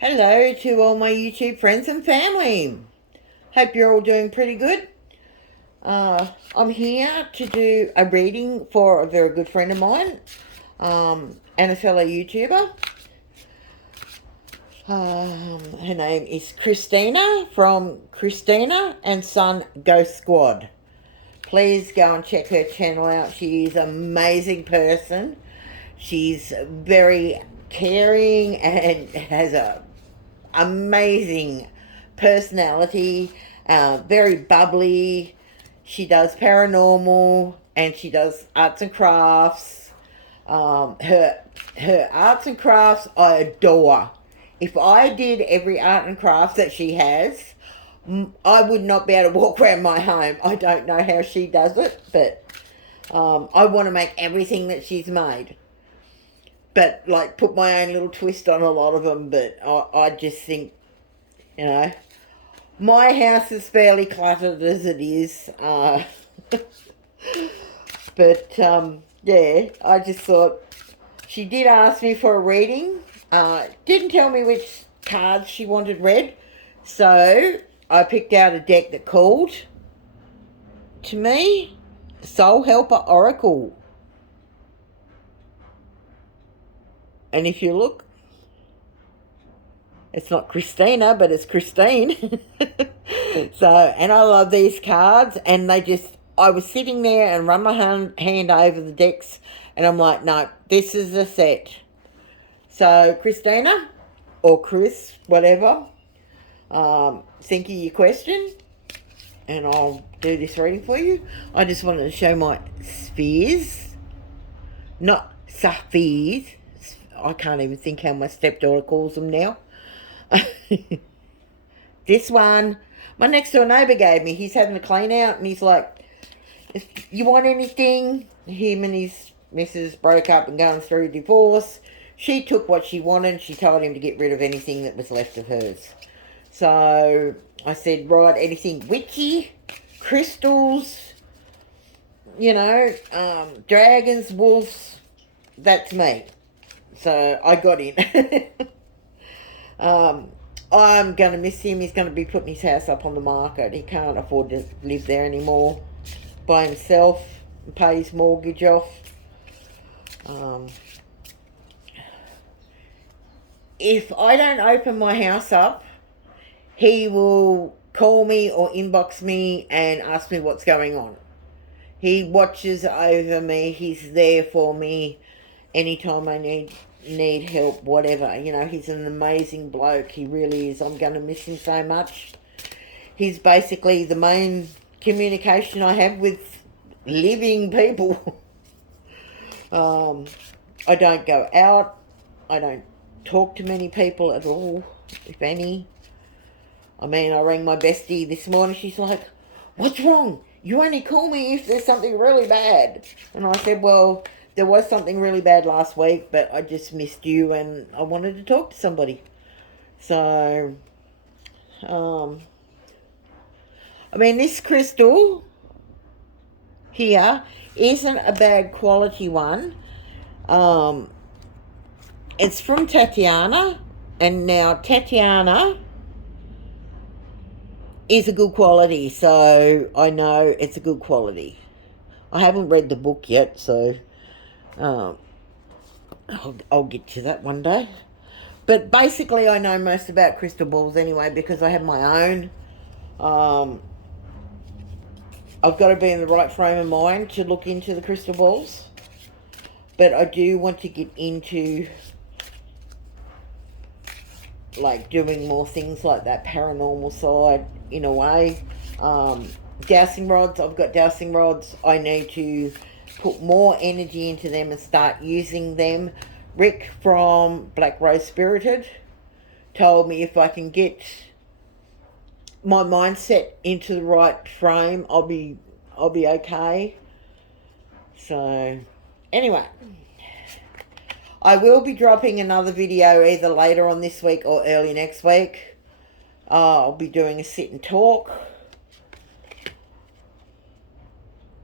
Hello to all my YouTube friends and family. Hope you're all doing pretty good. I'm here to do a reading for a very good friend of mine and a fellow YouTuber. Her name is Christina from Christina and Son Ghost Squad. Please go and check her channel out. She's an amazing person. She's very caring and has a amazing personality, very bubbly. She does paranormal and she does arts and crafts. Her arts and crafts I adore. If I did every art and craft that she has, I would not be able to walk around my home. I don't know how she does it, but I want to make everything that she's made. But, like, put my own little twist on a lot of them. But I just think, my house is fairly cluttered as it is. But, yeah, I just thought, she did ask me for a reading. Didn't tell me which cards she wanted read. So, I picked out a deck that called to me Soul Helper Oracle. And if you look, it's not Christina, but it's Christine. So, and I love these cards, and I was sitting there and run my hand over the decks, and I'm like, no, this is a set. So, Christina, or Chris, whatever, think of your question, and I'll do this reading for you. I just wanted to show my spheres, not sapphires. I can't even think how my stepdaughter calls them now. This one, my next door neighbour gave me. He's having a clean out, and he's like, if you want anything, him and his missus broke up and going through a divorce. She took what she wanted. She told him to get rid of anything that was left of hers. So I said, right, anything witchy, crystals, dragons, wolves, that's me. So I got in. I'm going to miss him. He's going to be putting his house up on the market. He can't afford to live there anymore by himself and pay his mortgage off. If I don't open my house up, he will call me or inbox me and ask me what's going on. He watches over me. He's there for me anytime I need help, whatever. He's an amazing bloke. He really is. I'm going to miss him so much. He's basically the main communication I have with living people. I don't go out. I don't talk to many people at all, if any. I rang my bestie this morning. She's like, what's wrong? You only call me if there's something really bad. And I said, well, there was something really bad last week, but I just missed you and I wanted to talk to somebody. So, this crystal here isn't a bad quality one. It's from Tatiana, and now Tatiana is a good quality, so I know it's a good quality. I haven't read the book yet, so I'll get to that one day. But basically I know most about crystal balls anyway because I have my own. I've got to be in the right frame of mind to look into the crystal balls. But I do want to get into like doing more things like that paranormal side in a way. Dowsing rods, I've got dowsing rods. I need to put more energy into them and start using them. Rick from Black Rose Spirited told me if I can get my mindset into the right frame, I'll be okay. So anyway, I will be dropping another video either later on this week or early next week. I'll be doing a sit and talk.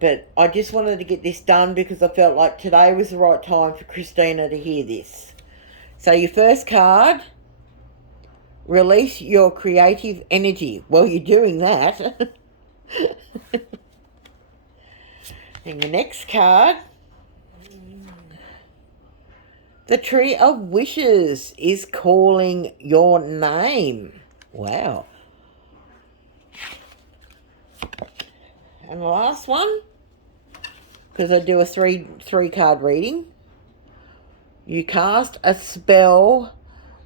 But I just wanted to get this done because I felt like today was the right time for Christina to hear this. So your first card Release your creative energy. Well, you're doing that. And the next card, the Tree of Wishes is calling your name. Wow. And the last one, because I do a three card reading, you cast a spell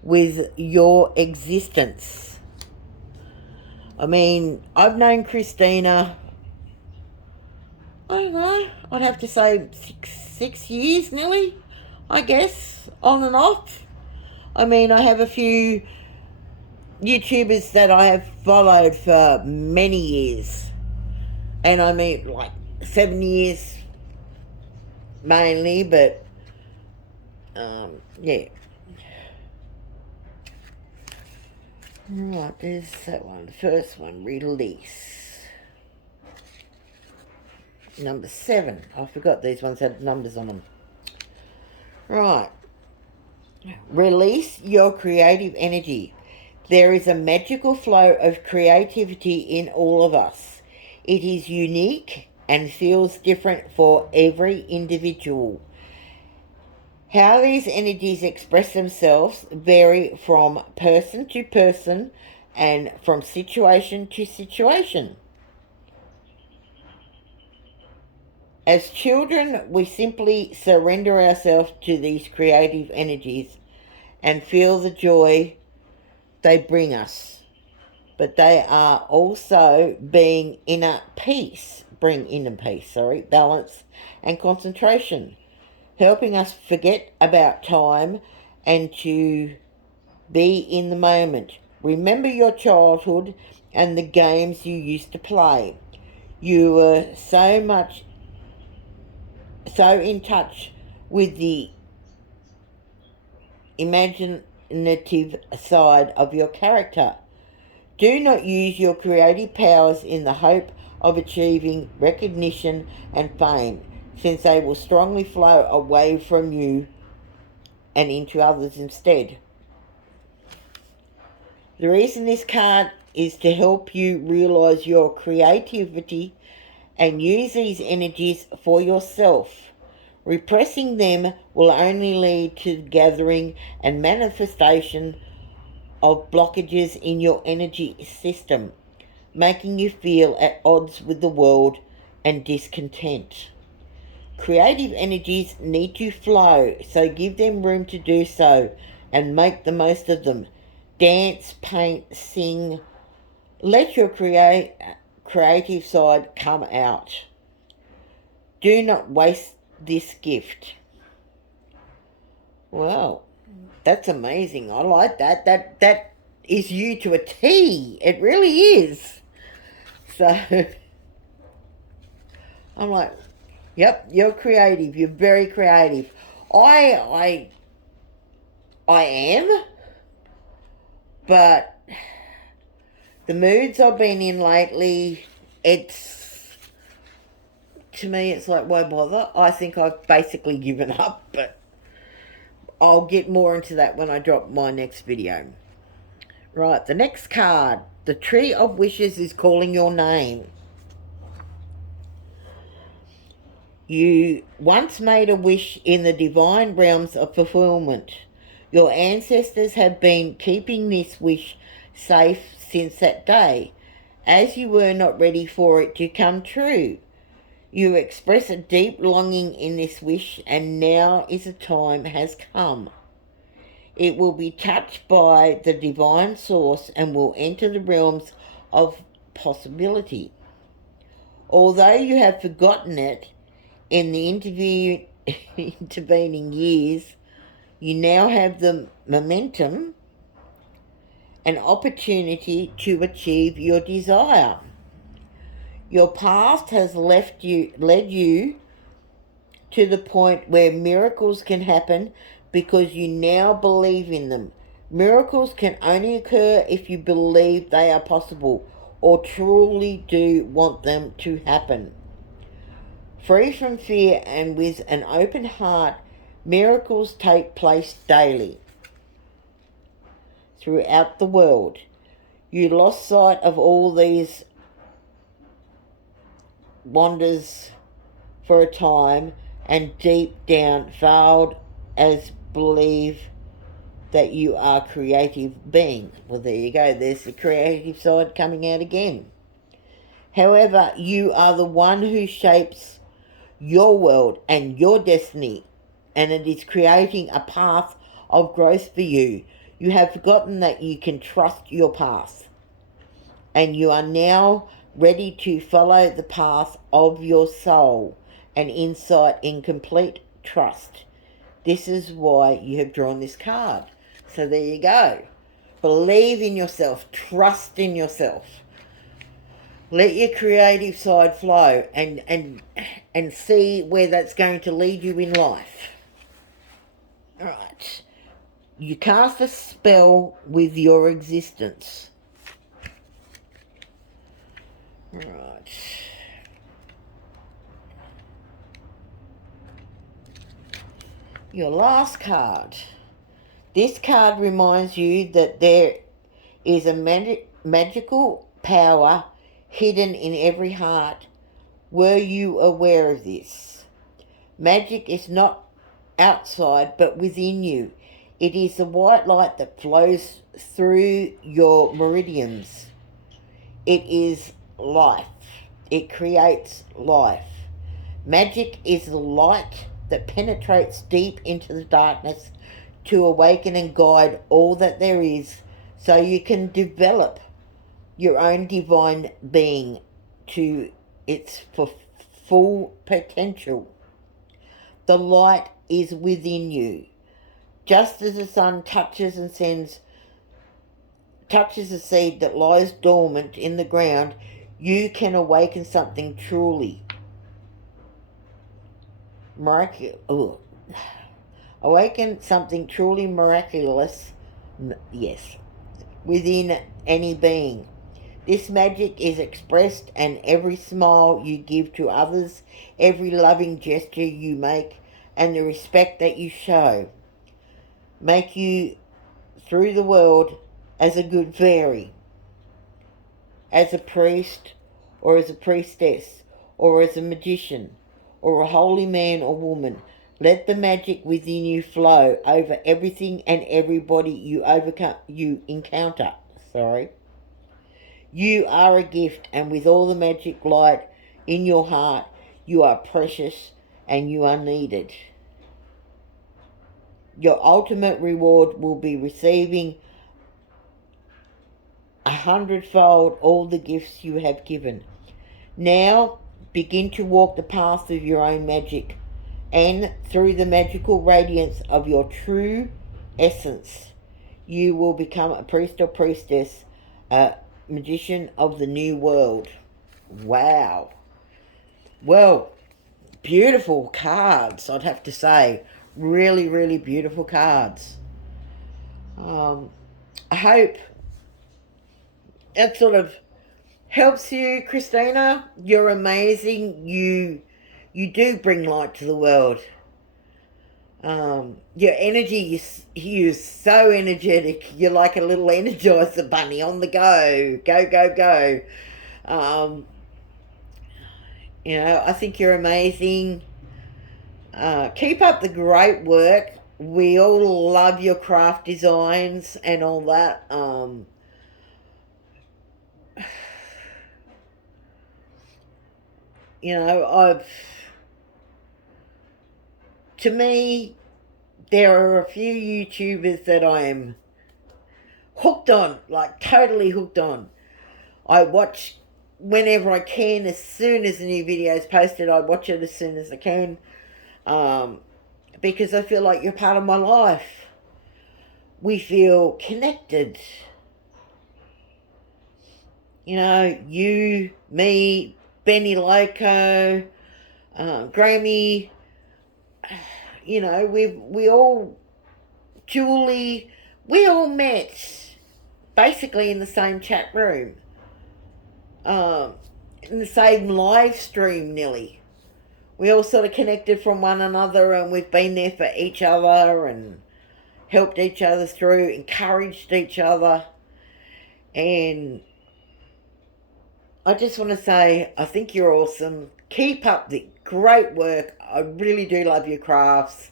with your existence. I mean, I've known Christina, I don't know, I'd have to say six years nearly, I guess, on and off. I mean, I have a few YouTubers that I have followed for many years. And I mean, like 7 years mainly, but yeah. Right, there's that one. The first one, release. Number 7. I forgot these ones had numbers on them. Right. Release your creative energy. There is a magical flow of creativity in all of us. It is unique and feels different for every individual. How these energies express themselves vary from person to person and from situation to situation. As children, we simply surrender ourselves to these creative energies and feel the joy they bring us. But they are also bring inner peace, balance and concentration, helping us forget about time and to be in the moment. Remember your childhood and the games you used to play. You were so in touch with the imaginative side of your character. Do not use your creative powers in the hope of achieving recognition and fame, since they will strongly flow away from you and into others instead. The reason this card is to help you realize your creativity and use these energies for yourself. Repressing them will only lead to the gathering and manifestation of blockages in your energy system, making you feel at odds with the world and discontent. Creative energies need to flow, so give them room to do so and make the most of them. Dance, paint, sing. Let your creative side come out. Do not waste this gift. Wow, that's amazing. I like that. That is you to a T. It really is. So I'm like, yep, you're creative. You're very creative. I am, but the moods I've been in lately, to me, it's like, why bother? I think I've basically given up, but I'll get more into that when I drop my next video. Right, the next card, the Tree of Wishes is calling your name. You once made a wish in the divine realms of fulfillment. Your ancestors have been keeping this wish safe since that day, as you were not ready for it to come true. You express a deep longing in this wish, and now is the time has come. It will be touched by the divine source and will enter the realms of possibility. Although you have forgotten it in the intervening years, you now have the momentum and opportunity to achieve your desire. Your past has led you to the point where miracles can happen because you now believe in them. Miracles can only occur if you believe they are possible or truly do want them to happen. Free from fear and with an open heart, miracles take place daily. throughout the world. You lost sight of all these wonders for a time, and deep down failed as believe that you are a creative being. Well, there you go. There's the creative side coming out again. However, you are the one who shapes your world and your destiny, and it is creating a path of growth for you. You have forgotten that you can trust your path, and you are now ready to follow the path of your soul and insight in complete trust. This is why you have drawn this card. So there you go. Believe in yourself. Trust in yourself. Let your creative side flow and see where that's going to lead you in life. Alright. You cast a spell with your existence. Right. Your last card. This card reminds you that there is a magical power hidden in every heart. Were you aware of this? Magic is not outside but within you. It is the white light that flows through your meridians. It is life. It creates life. Magic is the light that penetrates deep into the darkness to awaken and guide all that there is, so you can develop your own divine being to its full potential. The light is within you. Just as the sun touches the seed that lies dormant in the ground, you can awaken something truly miraculous. Awaken something truly miraculous, yes, within any being. This magic is expressed in every smile you give to others, every loving gesture you make, and the respect that you show. Make you through the world as a good fairy, as a priest, or as a priestess, or as a magician, or a holy man or woman. Let the magic within you flow over everything and everybody you encounter. You are a gift, and with all the magic light in your heart, you are precious and you are needed. Your ultimate reward will be receiving 100-fold all the gifts you have given. Now, begin to walk the path of your own magic, and through the magical radiance of your true essence, you will become a priest or priestess, a magician of the new world. Wow. Well, beautiful cards, I'd have to say. Really, really beautiful cards. I hope that sort of helps you, Christina. You're amazing. You do bring light to the world. Your energy, you're so energetic. You're like a little Energizer bunny on the go. Go, go, go. I think you're amazing. Keep up the great work. We all love your craft designs and all that. To me, there are a few YouTubers that I am hooked on, like totally hooked on. I watch whenever I can. As soon as a new video is posted, I watch it as soon as I can, because I feel like you're part of my life. We feel connected. You, me, Benny Loco, Grammy, we all, Julie, we all met basically in the same chat room, in the same live stream nearly. We all sort of connected from one another, and we've been there for each other and helped each other through, encouraged each other. And I just want to say, I think you're awesome. Keep up the great work. I really do love your crafts.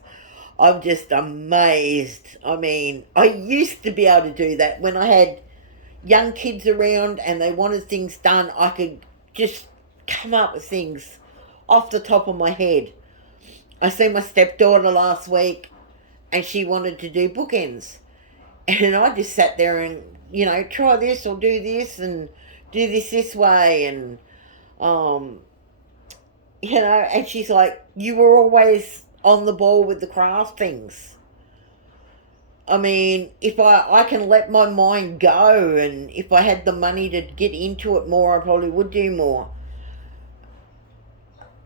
I'm just amazed. I mean, I used to be able to do that when I had young kids around and they wanted things done. I could just come up with things off the top of my head. I seen my stepdaughter last week and she wanted to do bookends. And I just sat there and, try this or do this and do this way. And, and she's like, you were always on the ball with the craft things. I mean, if I can let my mind go, and if I had the money to get into it more, I probably would do more.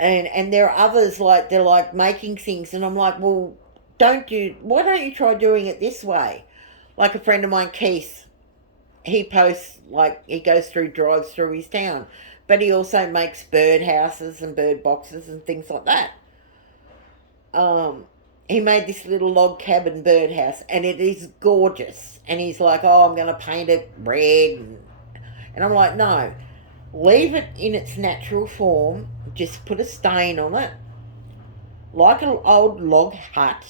And there are others they're like making things, and I'm like, well, why don't you try doing it this way? Like a friend of mine, Keith, he posts, he drives through his town, but he also makes bird houses and bird boxes and things like that. He made this little log cabin birdhouse, and it is gorgeous. And he's like, oh, I'm going to paint it red. And I'm like, no, leave it in its natural form. Just put a stain on it, like an old log hut.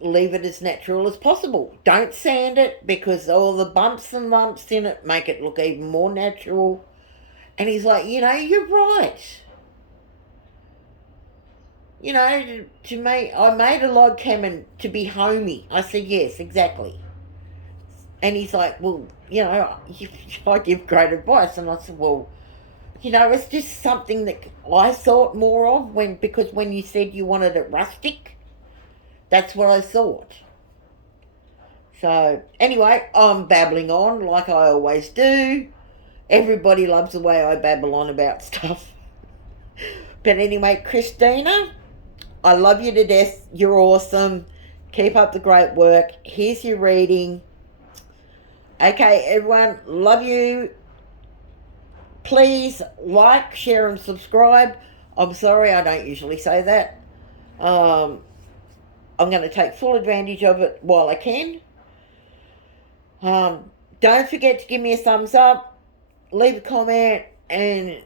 Leave it as natural as possible. Don't sand it, because all the bumps and lumps in it make it look even more natural. And he's like, you're right. I made a log cabin to be homey. I said, yes, exactly. And he's like, well, I give great advice. And I said, well, it's just something that I thought more of because when you said you wanted it rustic, that's what I thought. So, anyway, I'm babbling on like I always do. Everybody loves the way I babble on about stuff. But anyway, Christina, I love you to death. You're awesome. Keep up the great work. Here's your reading. Okay, everyone, love you. Please like, share, and subscribe. I'm sorry, I don't usually say that. I'm going to take full advantage of it while I can. Don't forget to give me a thumbs up, leave a comment, and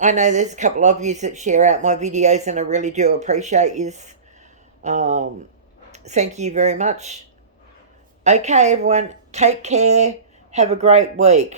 I know there's a couple of you that share out my videos, and I really do appreciate you. Thank you very much. Okay, everyone, take care. Have a great week.